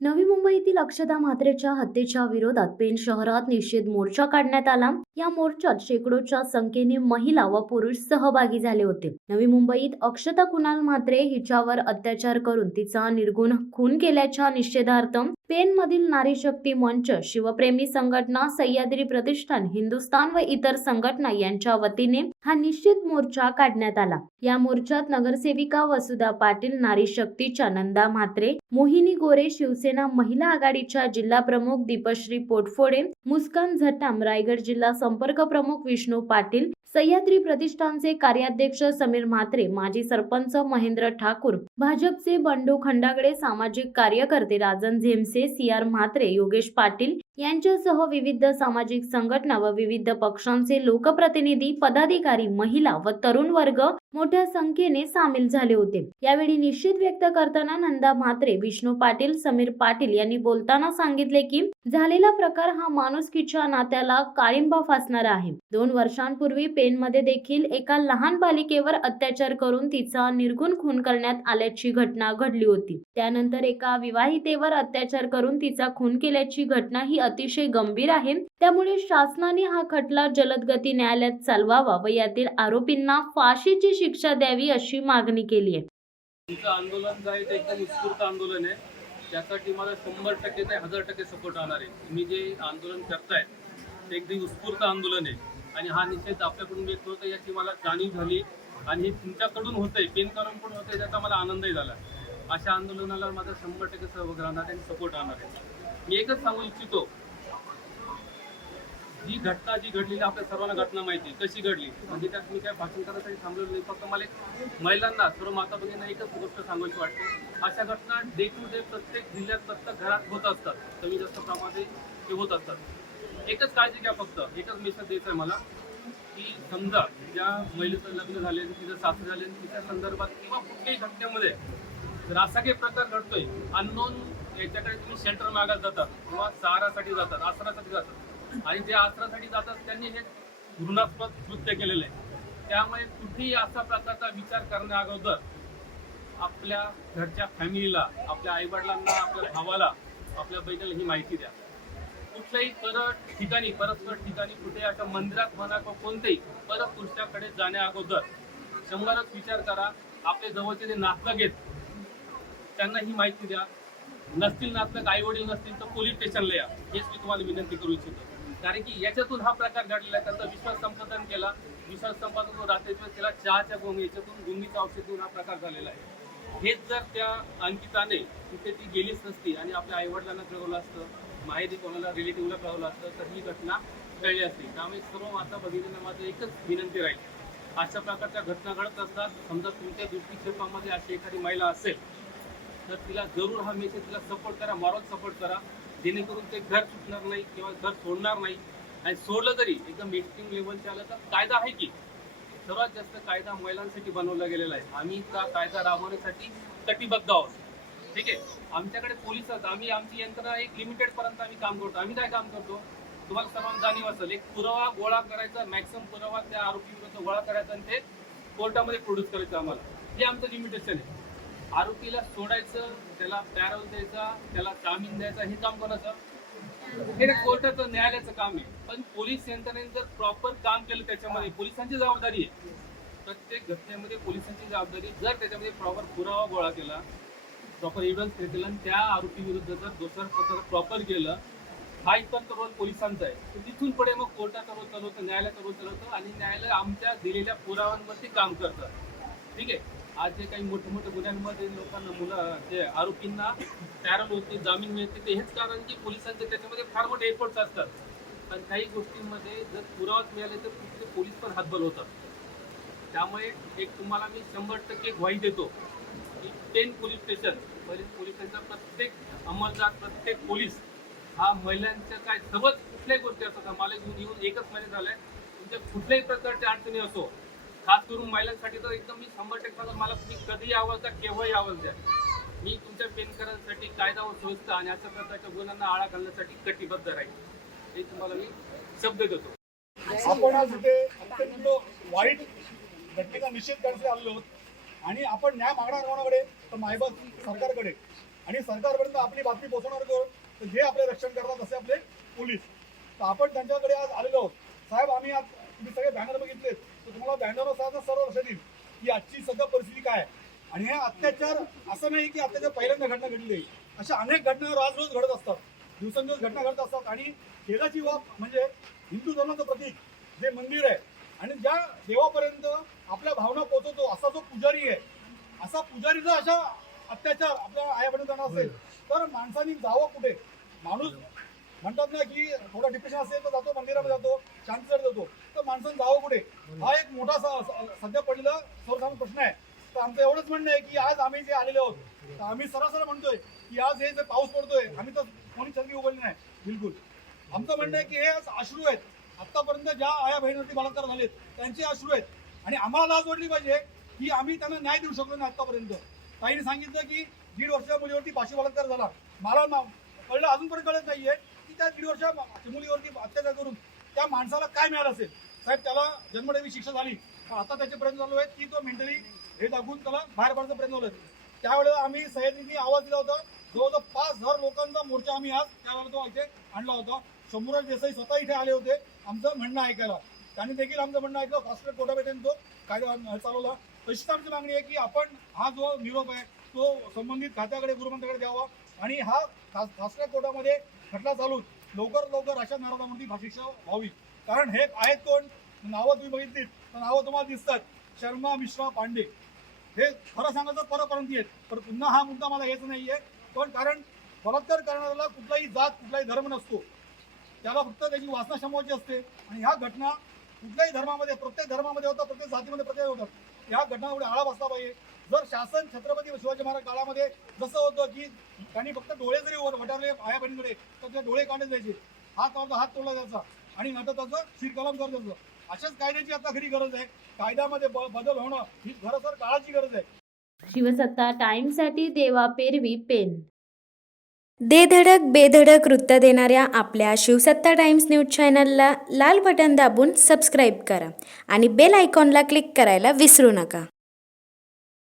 नवी मुंबईतील अक्षता म्हात्रेच्या हत्येच्या विरोधात पेण शहरात निषेध मोर्चा काढण्यात आला। या मोर्चात शेकडोच्या संख्येने महिला व पुरुष सहभागी झाले होते। नवी मुंबईत अक्षता कुणाल म्हात्रे हिच्यावर अत्याचार करून तिचा निर्गुण खून केल्याच्या निषेधार्थ पेण मधील नारी शक्ती मंच, शिवप्रेमी संघटना, सह्याद्री प्रतिष्ठान, हिंदुस्थान व इतर संघटना यांच्या वतीने हा निषेध मोर्चा काढण्यात आला। या मोर्चात नगरसेविका वसुधा पाटील, नारी शक्तीच्या नंदा म्हात्रे, मोहिनी गोरे, शिवसेना महिला आघाडीच्या जिल्हा प्रमुख दीपश्री पोटफोडे, मुस्कान झटाम, रायगड जिल्हा संपर्क प्रमुख विष्णू पाटील, सह्याद्री प्रतिष्ठानचे कार्याध्यक्ष समीर म्हात्रे, माजी सरपंच महेंद्र ठाकूर, भाजपचे बंडू खंडागळे, सामाजिक कार्यकर्ते राजन झेमसे, सीआर म्हात्रे, योगेश पाटील यांच्यासह विविध सामाजिक संघटना व विविध पक्षांचे लोकप्रतिनिधी, पदाधिकारी, महिला व तरुण वर्ग मोठ्या संख्येने सामील झाले होते। यावेळी निषेध व्यक्त करताना नंदा म्हात्रे, विष्णू पाटील, समीर पाटील यांनी बोलताना सांगितले की झालेला प्रकार हा माणुसकीच्या नात्याला काळिंबा फासणारा आहे। 2 वर्षांपूर्वी पेणमध्ये देखील एका लहान बालिकेवर अत्याचार करून तिचा निर्गुण खून करण्यात आल्याची घटना घडली होती। त्यानंतर एका विवाहितेवर अत्याचार करून तिचा खून केल्याची घटना ही अतिशय गंभीर आहे। त्यामुळे शासनाने हा खटला जलद गती न्यायालयात चालवावा व यातील आरोपींना फाशीची शिक्षा द्यावी अशी मागणी केली आहे। तुमचं आंदोलन जे आहे ते एकदम उत्स्फूर्त आंदोलन आहे। त्यासाठी मला 100% नाही 1000% सपोर्ट राहणार आहे। तुम्ही जे आंदोलन करताय ते एकदम उत्स्फूर्त आंदोलन आहे आणि हा निषेध आपल्याकडून व्यक्त होतो याची मला जाणीव झाली आणि हे तुमच्याकडून होतंय, पेणकरांकडून पण होतंय, त्याचा मला आनंदही झाला। अशा आंदोलनाला माझा 100% सहभाग राहणार आणि सपोर्ट राहणार आहे। मी एकच सांगू इच्छितो, ही घटना जी घडलेली आपल्या सर्वांना घटना माहिती कशी घडली, म्हणजे त्यात मी काय भाषण करण्यासाठी थांबलेलो नाही। फक्त मला महिलांना, सर्व माता भगिनींना एकच गोष्ट सांगायची वाटते, अशा घटना डे टू डे प्रत्येक जिल्ह्यात, प्रत्येक घरात होत असतात, कमी जास्त प्रमाणात ते होत असतात। एकच काळजी घ्या, फक्त एकच मेसेज द्यायचा आहे मला की समजा ज्या महिलेचं लग्न झाले, तिचं सासरे झाले, तिच्या संदर्भात किंवा कुठल्याही घटनेमध्ये जर असा काही प्रकार घडतोय, अननोन याच्याकडे तुम्ही शेल्टर मागत जातात किंवा सहारासाठी जातात, आसरासाठी जातात आणि जे आसरासाठी जातात त्यांनी हे घृणास्पद कृत्य केलेलं आहे। त्यामुळे कुठेही असा प्रकारचा विचार करण्या अगोदर आपल्या घरच्या फॅमिलीला, आपल्या आईवडिलांना, आपल्या भावाला, आपल्या बहिणीला ही माहिती द्या। कुठल्याही परस्पर ठिकाणी कुठे अशा मंदिरात म्हणा किंवा कोणत्याही परपुरुषाकडे जाण्या अगोदर 100च विचार करा। आपले जवळचे जे नातलग आहेत त्यांना ही माहिती द्या। नसतील नातलग, आई वडील नसतील तर पोलीस स्टेशनला या, हेच मी तुम्हाला विनंती करू इच्छितो। कारण की याच्यातून हा प्रकार घडलेला आहे। त्यांचा विश्वास संपादन केला, विश्वास संपादन रात्रीच्या त्याला चहाच्या याच्यातून गुंगीचं औषध देऊन हा प्रकार झालेला आहे। हेच जर त्या अंकिताने तिथे ती गेलीच नसती आणि आपल्या आईवडिलांना कळवलं असतं, माहेरी कोणाला रिलेटिव्हला कळवलं असतं तर ही घटना टळली असती। त्यामुळे सर्व माता भगिनींना माझं एकच विनंती राहील, अशा प्रकारच्या घटना घडत असतात, समजा तुमच्या दृष्टिक्षेपामध्ये अशी एखादी महिला असेल तर तिला जरूर हा मेसेज, तिला सपोर्ट करा, मॉरल सपोर्ट करा, जेणेकरून ते घर सुटणार नाही किंवा घर सोडणार नाही। आणि सोडलं तरी एकदम एक्स्ट्रीम लेवलचे आलं तर कायदा आहे की सर्वात जास्त कायदा महिलांसाठी बनवला गेलेला आहे। आम्ही त्या कायदा राबवण्यासाठी कटिबद्ध आहोत, ठीक आहे। आमच्याकडे पोलीस आहेत, आम्ही आमची यंत्रणा एक लिमिटेड पर्यंत आम्ही काम करतो। आम्ही काय काम करतो तुम्हाला सर्वांना जाणीव असेल, एक पुरावा गोळा करायचा, मॅक्सिमम पुरावा त्या आरोपी विरुद्ध गोळा करायचा आणि ते कोर्टामध्ये प्रोड्यूस करायचं आम्हाला, हे आमचं लिमिटेशन आहे। आरोपीला सोडायचं, त्याला पॅरोल द्यायचा, त्याला जामीन द्यायचा, हे काम कोणाचं? हे कोर्टाचं, न्यायालयाचं काम आहे। पण पोलीस यंत्रणेने जर प्रॉपर काम केलं, त्याच्यामध्ये पोलिसांची जबाबदारी आहे, प्रत्येक घटनेमध्ये पोलिसांची जबाबदारी, जर त्याच्यामध्ये प्रॉपर पुरावा गोळा केला, प्रॉपर एव्हिडन्स क्रिएट केला आणि त्या आरोपी विरुद्ध जर दोषारोपपत्र प्रॉपर केलं, हा इतर रोल पोलिसांचा आहे। तर तिथून पुढे मग कोर्टाचा रोल चालवतं, न्यायालयाचा रोल चालवतं आणि न्यायालय आमच्या दिलेल्या पुराव्यांवरती काम करतं, ठीक आहे। आज जे काही मोठे मोठे गुन्ह्यांमध्ये लोकांना जे आरोपींना पॅरोल होते, जामीन मिळते, ते हेच कारण की पोलिसांचे त्याच्यामध्ये फार मोठे एफर्ट्स असतात। पण काही गोष्टींमध्ये जर पुरावाच मिळाले तर तिथे पोलीस पण हातबल होतात। त्यामुळे एक तुम्हाला मी 100% ग्वाही देतो की पेण पोलीस स्टेशन, पोलिसांचा प्रत्येक अंमलदार, प्रत्येक पोलीस हा महिलांच्या काय सर्वच कुठल्याही गोष्टी असतात, मला येऊन एकच महिने झालाय, तुमच्या कुठल्याही प्रकारच्या अडचणी असो, खास करून महिलांसाठी तर एकदम मी 100% सांगतो, मला तुम्ही कधीही आवाज द्या, केव्हाही आवाज द्या, मी तुमच्या पेणकरांसाठी कायदा व सुव्यवस्था आणि अशा प्रकारच्या गुन्ह्यांना आळा घालण्यासाठी कटिबद्ध राहील, हे तुम्हाला मी शब्द देतो। आपण आज इथे अत्यंत वाईट घटनेचा निषेध करण्यासाठी आलेलो आहोत आणि आपण न्याय मागणार कोणाकडे तर मायबाप सरकारकडे। आणि सरकारपर्यंत आपली बातमी पोहोचवणार कोण? तर जे आपले रक्षण करतात असे आपले पोलीस. तर आपण त्यांच्याकडे आज आलेलो आहोत. साहेब, आम्ही आज तुम्ही सगळे बॅनर बघितलेत, तर तुम्हाला बॅनरवर सर्व लक्षात येईल की आजची सध्या परिस्थिती काय आहे. आणि हे अत्याचार असं नाही की अत्याचार पहिल्यांदा घटना घडली आहे. अशा अनेक घटना रोज घडत असतात, दिवसेंदिवस घटना घडत असतात. आणि खेळाची बाब म्हणजे हिंदू धर्माचं प्रतीक जे मंदिर आहे आणि ज्या देवापर्यंत आपल्या भावना पोहोचवतो असा जो पुजारी आहे, असा पुजारीचा अशा अत्याचार आपल्या आयापर्यंत जाणार असेल तर माणसाने जावं कुठे? माणूस म्हणतात ना की थोडा डिप्रेशन असेल तर जातो मंदिरामध्ये, जातो शांतीसाठी जातो, तर माणसाने जावं कुठे? हा एक मोठा सध्या पडलेला सर्वसामान्य प्रश्न आहे. तर आमचं एवढंच म्हणणं आहे की आज आम्ही जे आलेले आहोत, तर आम्ही सरळ म्हणतोय की आज हे जे पाऊस पडतोय, आम्ही तर कोणी छत्री उघडली नाही बिलकुल. आमचं म्हणणं आहे की हे अश्रू आहेत, आतापर्यंत ज्या आया बहिणीवरती बलात्कार झालेत त्यांचे अश्रू आहेत. आणि आम्हाला लाज वाटली पाहिजे की आम्ही त्यांना न्याय देऊ शकलो नाही आतापर्यंत. ताईने सांगितलं की 1.5 वर्षाच्या मुलीवरती फाशी बलात्कार झाला. मला कळलं, अजूनपर्यंत कळत नाहीये की त्या 1.5 वर्षाच्या मुलीवरती अत्याचार करून त्या माणसाला काय मिळालं असेल. साहेब, त्याला जन्मठेपी शिक्षा झाली, पण आता त्याचे प्रयत्न चालू आहेत की तो मेंटली हे दाखवून त्याला बाहेर पडण्याचा प्रयत्न चालू आहे. त्यावेळेला आम्ही सह्याद्रीने आवाज दिला होता. जवळजवळ 5,000 लोकांचा मोर्चा आम्ही आज त्यावेळेला तो इथे आणला होता. शंभूराज देसाई स्वतः इथे आले होते आमचं म्हणणं ऐकायला. त्यांनी देखील आमचं म्हणणं ऐकलं. फास्ट ट्रॅक कोर्टा भेटेन तो कायदा चालवला. तशीच आमची मागणी आहे की आपण हा जो निरोप आहे तो संबंधित खात्याकडे, गृहमंत्र्याकडे द्यावा आणि हा फास्ट ट्रॅक कोर्टामध्ये खटला चालून लवकर अशा नाराजांवरती फाशी शिक्षा व्हावी. कारण हे आहेत कोण? नावं तुम्ही बघितलीत तर नावं तुम्हाला दिसतात, शर्मा, मिश्रा, पांडे. हे खरं सांगायचं परप्रांतीय आहेत. पण पुन्हा हा मुद्दा मला हेच नाहीये. पण कारण बलात्कार करणाऱ्याला कुठलाही जात, कुठलाही धर्म नसतो, त्याला फक्त त्याची वासना क्षमवाची असते. आणि ह्या घटना कुठल्याही धर्मामध्ये, प्रत्येक धर्मामध्ये होतात, प्रत्येक जातीमध्ये प्रत्येक होतात. ह्या घटना एवढे आळा बसला पाहिजे. जर शासन छत्रपती शिवाजी महाराज काळामध्ये जसं होतं की त्यांनी फक्त डोळे जरी वटारले आया बहिणीकडे तर ते डोळे काढले जायचे, हात तोडला जायचा आणि नंतर त्याचं शिरकलाम करत जायचं. अशाच कायद्याची आता खरी गरज आहे. कायद्यामध्ये बदल होणं ही खरंतर काळाची गरज आहे. शिवसत्ता टाइम्ससाठी देवा पेरवी पेन. दे धडक बेधडक वृत्त देणाऱ्या आपल्या शिवसत्ता टाइम्स न्यूज चॅनलला लाल बटन दाबून सबस्क्राईब करा आणि बेल आयकॉनला क्लिक करायला विसरू नका.